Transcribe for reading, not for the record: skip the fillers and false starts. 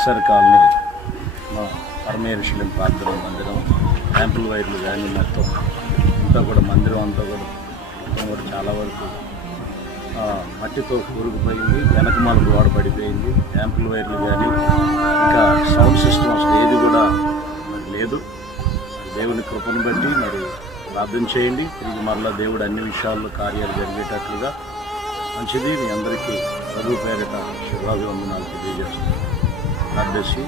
SR colony మా పరమేశ్వరం ప్రార్థన మందిరం యాంపుల్ వైర్లు కానీ మొత్తం అంతా కూడా మందిరం అంతా కూడా చాలా వరకు మట్టితో కూరుకుపోయింది. వెనకమాల గోడ పడిపోయింది. యాంపుల్ వైర్లు కానీ ఇంకా సౌండ్ సిస్టమ్ అసలు ఏది కూడా మరి లేదు. దేవుని కృపను బట్టి మరి ప్రార్థన చేయండి. తిరిగి మరలా దేవుడు అన్ని విషయాల్లో కార్యాలు జరిగేటట్లుగా మంచిది. మీ అందరికీ ప్రభు పేరిట శుభాభివందనాలు తెలియజేస్తున్నాను. God bless you.